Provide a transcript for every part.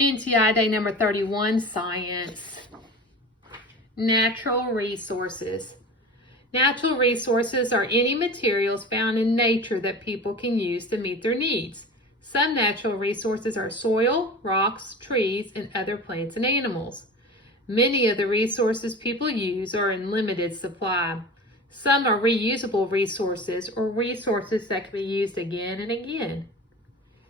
NTI Day number 31, Science. Natural resources. Natural resources are any materials found in nature that people can use to meet their needs. Some natural resources are soil, rocks, trees, and other plants and animals. Many of the resources people use are in limited supply. Some are reusable resources or resources that can be used again and again.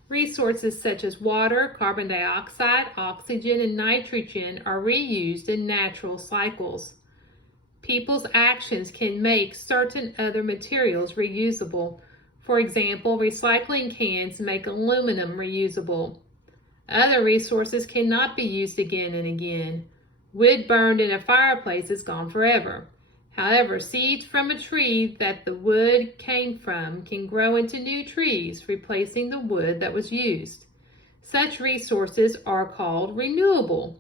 Resources such as water, carbon dioxide, oxygen, and nitrogen are reused in natural cycles. People's actions can make certain other materials reusable. For example, recycling cans make aluminum reusable. Other resources cannot be used again and again. Wood burned in a fireplace is gone forever. However, seeds from a tree that the wood came from can grow into new trees, replacing the wood that was used. Such resources are called renewable.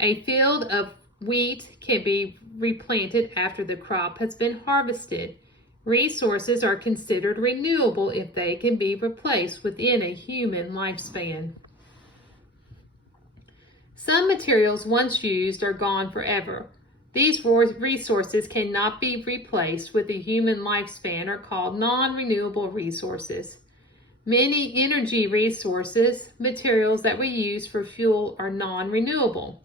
A field of wheat can be replanted after the crop has been harvested. Resources are considered renewable if they can be replaced within a human lifespan. Some materials once used are gone forever. These resources cannot be replaced with a human lifespan are called non-renewable resources. Many energy resources, materials that we use for fuel, are non-renewable.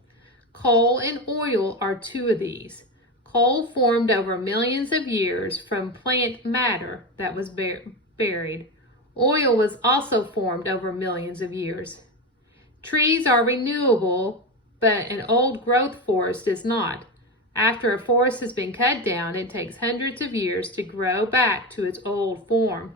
Coal and oil are two of these. Coal formed over millions of years from plant matter that was buried. Oil was also formed over millions of years. Trees are renewable, but an old growth forest is not. After a forest has been cut down, it takes hundreds of years to grow back to its old form.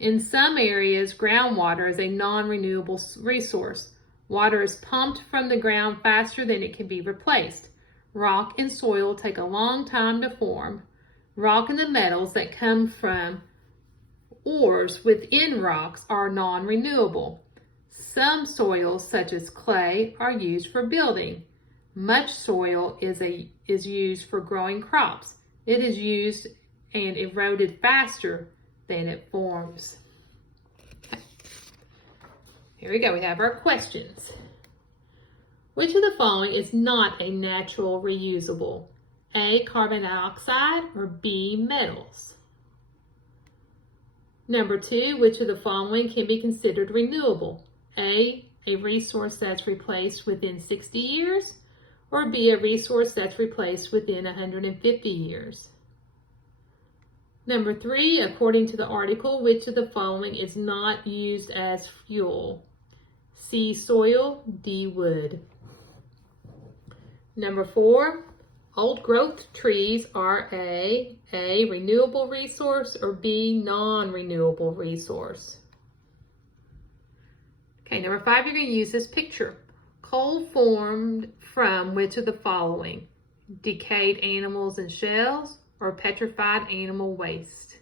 In some areas, groundwater is a non-renewable resource. Water is pumped from the ground faster than it can be replaced. Rock and soil take a long time to form. Rock and the metals that come from ores within rocks are non-renewable. Some soils, such as clay, are used for building. Much soil is used for growing crops. It is used and eroded faster than it forms. Here we go. We have our questions. Which of the following is not a natural reusable? A, carbon dioxide, or B, metals? Number 2, which of the following can be considered renewable? A resource that's replaced within 60 years, or B, a resource that's replaced within 150 years. Number 3, according to the article, which of the following is not used as fuel? C, soil, D, wood. Number 4, old growth trees are A, renewable resource, or B, non-renewable resource. Okay, number 5, you're going to use this picture. Coal formed from which of the following? Decayed animals and shells, or petrified animal waste?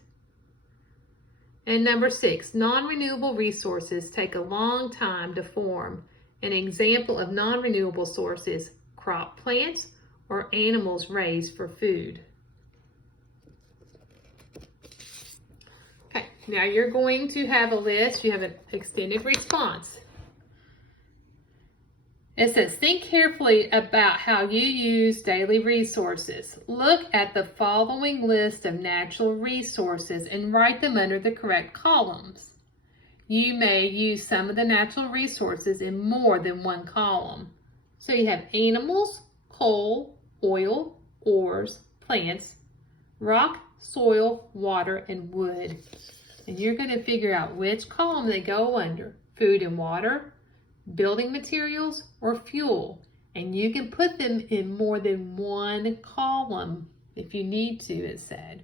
And number 6, non-renewable resources take a long time to form. An example of non-renewable sources, crop plants or animals raised for food. Okay, now you're going to have a list. You have an extended response. It says, think carefully about how you use daily resources. Look at the following list of natural resources and write them under the correct columns. You may use some of the natural resources in more than one column. So you have animals, coal, oil, ores, plants, rock, soil, water, and wood. And you're going to figure out which column they go under. Food and water, building materials, or fuel. And you can put them in more than one column if you need to, it said.